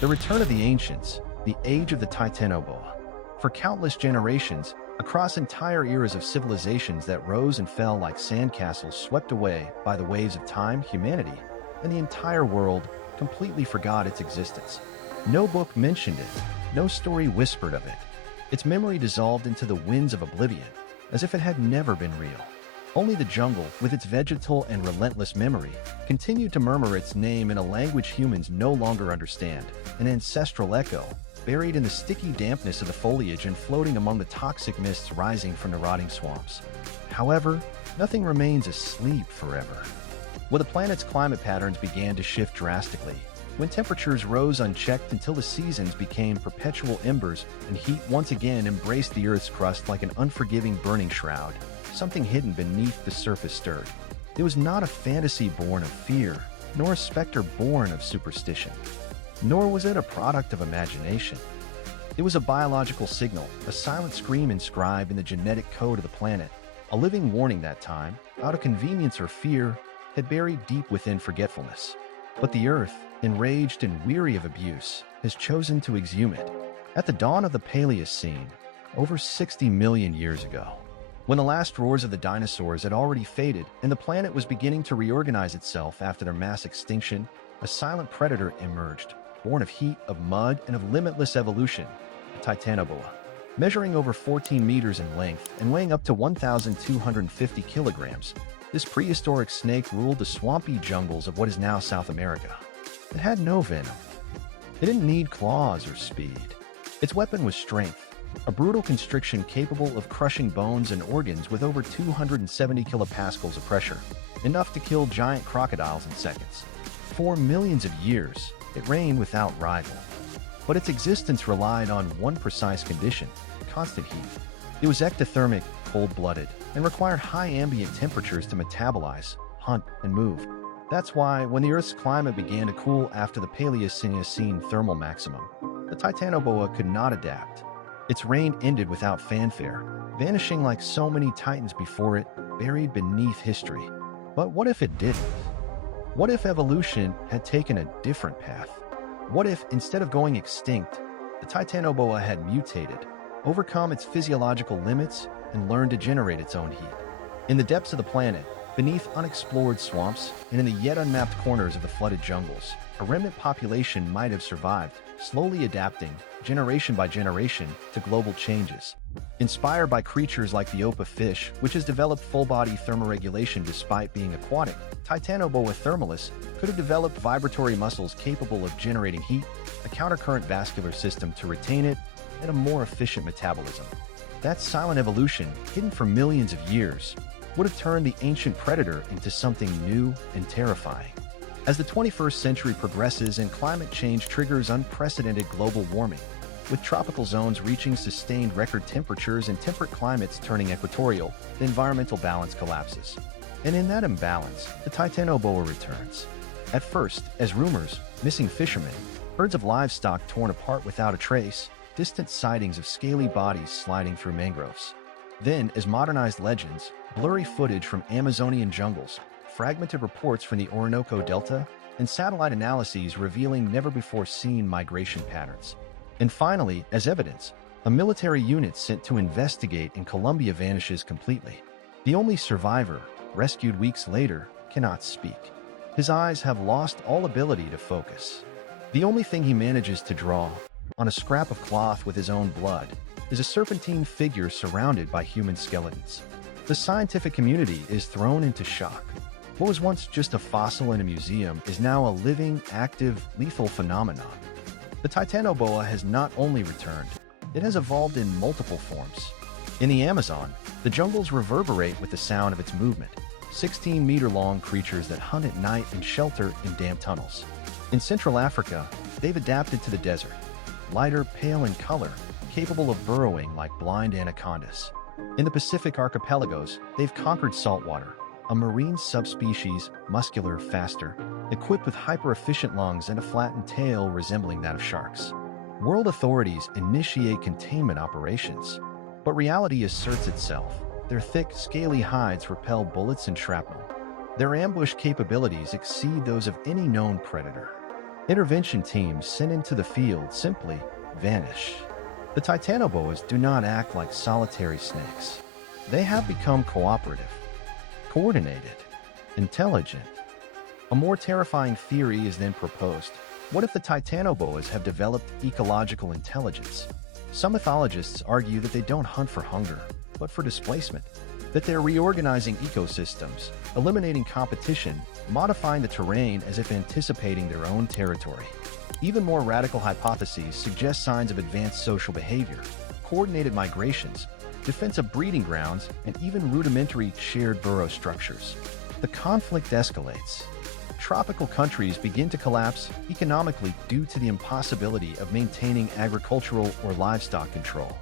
The return of the ancients, the age of the Titanoboa. For countless generations, across entire eras of civilizations that rose and fell like sandcastles swept away by the waves of time, humanity, and the entire world completely forgot its existence. No book mentioned it, no story whispered of it. Its memory dissolved into the winds of oblivion, as if it had never been real. Only the jungle, with its vegetal and relentless memory, continued to murmur its name in a language humans no longer understand, an ancestral echo, buried in the sticky dampness of the foliage and floating among the toxic mists rising from the rotting swamps. However, nothing remains asleep forever. When the planet's climate patterns began to shift drastically, when temperatures rose unchecked until the seasons became perpetual embers and heat once again embraced the Earth's crust like an unforgiving burning shroud, something hidden beneath the surface stirred. It was not a fantasy born of fear, nor a specter born of superstition. Nor was it a product of imagination. It was a biological signal, a silent scream inscribed in the genetic code of the planet, a living warning that time, out of convenience or fear, had buried deep within forgetfulness. But the Earth, enraged and weary of abuse, has chosen to exhume it. At the dawn of the Paleocene, over 60 million years ago, when the last roars of the dinosaurs had already faded and the planet was beginning to reorganize itself after their mass extinction, a silent predator emerged, born of heat, of mud, and of limitless evolution, the Titanoboa. Measuring over 14 meters in length and weighing up to 1,250 kilograms, this prehistoric snake ruled the swampy jungles of what is now South America. It had no venom. It didn't need claws or speed. Its weapon was strength, a brutal constriction capable of crushing bones and organs with over 270 kilopascals of pressure, enough to kill giant crocodiles in seconds. For millions of years, it reigned without rival. But its existence relied on one precise condition: constant heat. It was ectothermic, cold-blooded, and required high ambient temperatures to metabolize, hunt, and move. That's why, when the Earth's climate began to cool after the Paleocene thermal maximum, the Titanoboa could not adapt. Its reign ended without fanfare, vanishing like so many titans before it, buried beneath history. But what if it didn't? What if evolution had taken a different path? What if, instead of going extinct, the Titanoboa had mutated, overcome its physiological limits, and learned to generate its own heat? In the depths of the planet, beneath unexplored swamps, and in the yet unmapped corners of the flooded jungles, a remnant population might have survived, slowly adapting, generation by generation, to global changes. Inspired by creatures like the Opa fish, which has developed full-body thermoregulation despite being aquatic, Titanoboa thermalis could have developed vibratory muscles capable of generating heat, a countercurrent vascular system to retain it, and a more efficient metabolism. That silent evolution, hidden for millions of years, would have turned the ancient predator into something new and terrifying. As the 21st century progresses and climate change triggers unprecedented global warming, with tropical zones reaching sustained record temperatures and temperate climates turning equatorial, the environmental balance collapses. And in that imbalance, the Titanoboa returns. At first, as rumors, missing fishermen, herds of livestock torn apart without a trace, distant sightings of scaly bodies sliding through mangroves. Then, as modernized legends, blurry footage from Amazonian jungles, fragmented reports from the Orinoco Delta, and satellite analyses revealing never-before-seen migration patterns. And finally, as evidence, a military unit sent to investigate in Colombia vanishes completely. The only survivor, rescued weeks later, cannot speak. His eyes have lost all ability to focus. The only thing he manages to draw, on a scrap of cloth with his own blood, is a serpentine figure surrounded by human skeletons. The scientific community is thrown into shock. What was once just a fossil in a museum is now a living, active, lethal phenomenon. The Titanoboa has not only returned, it has evolved in multiple forms. In the Amazon, the jungles reverberate with the sound of its movement, 16-meter-long creatures that hunt at night and shelter in damp tunnels. In Central Africa, they've adapted to the desert, lighter, pale in color, capable of burrowing like blind anacondas. In the Pacific archipelagos, they've conquered saltwater, a marine subspecies, muscular, faster, equipped with hyper-efficient lungs and a flattened tail resembling that of sharks. World authorities initiate containment operations, but reality asserts itself. Their thick, scaly hides repel bullets and shrapnel. Their ambush capabilities exceed those of any known predator. Intervention teams sent into the field simply vanish. The Titanoboas do not act like solitary snakes. They have become cooperative, coordinated, intelligent. A more terrifying theory is then proposed. What if the Titanoboas have developed ecological intelligence? Some mythologists argue that they don't hunt for hunger, but for displacement, that they're reorganizing ecosystems, eliminating competition, modifying the terrain as if anticipating their own territory. Even more radical hypotheses suggest signs of advanced social behavior, coordinated migrations, defensive breeding grounds, and even rudimentary shared burrow structures. The conflict escalates. Tropical countries begin to collapse economically due to the impossibility of maintaining agricultural or livestock control.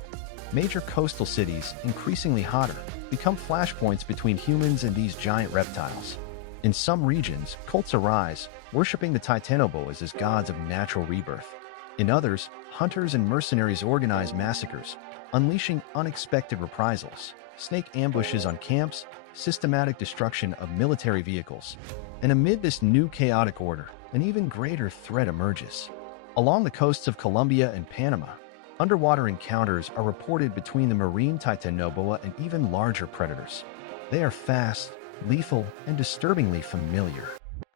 Major coastal cities, increasingly hotter, become flashpoints between humans and these giant reptiles. In some regions, cults arise, worshipping the Titanoboas as gods of natural rebirth. In others, hunters and mercenaries organize massacres, unleashing unexpected reprisals, snake ambushes on camps, systematic destruction of military vehicles. And amid this new chaotic order, an even greater threat emerges. Along the coasts of Colombia and Panama, underwater encounters are reported between the marine Titanoboa and even larger predators. They are fast, lethal, and disturbingly familiar.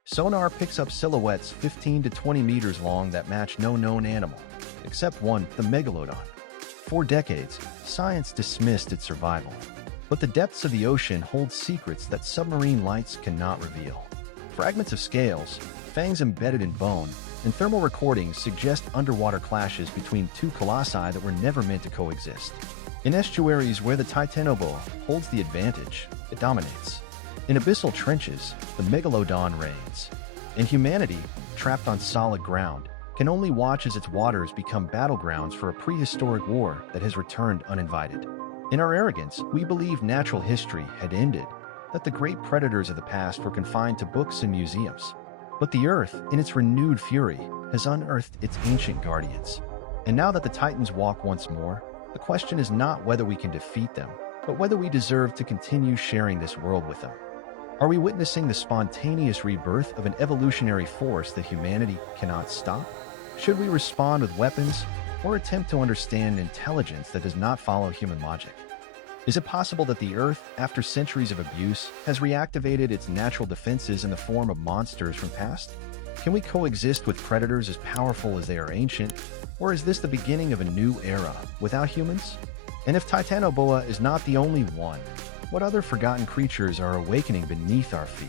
Sonar picks up silhouettes 15 to 20 meters long that match no known animal, except one, the megalodon. For decades, science dismissed its survival. But the depths of the ocean hold secrets that submarine lights cannot reveal. Fragments of scales, fangs embedded in bone, and thermal recordings suggest underwater clashes between two colossi that were never meant to coexist. In estuaries where the Titanoboa holds the advantage, it dominates. In abyssal trenches, the megalodon reigns. And humanity, trapped on solid ground, can only watch as its waters become battlegrounds for a prehistoric war that has returned uninvited. In our arrogance, we believe natural history had ended, that the great predators of the past were confined to books and museums. But the Earth, in its renewed fury, has unearthed its ancient guardians. And now that the Titans walk once more, the question is not whether we can defeat them, but whether we deserve to continue sharing this world with them. Are we witnessing the spontaneous rebirth of an evolutionary force that humanity cannot stop? Should we respond with weapons, or attempt to understand intelligence that does not follow human logic? Is it possible that the Earth, after centuries of abuse, has reactivated its natural defenses in the form of monsters from past? Can we coexist with predators as powerful as they are ancient, or is this the beginning of a new era without humans? And if Titanoboa is not the only one, what other forgotten creatures are awakening beneath our feet?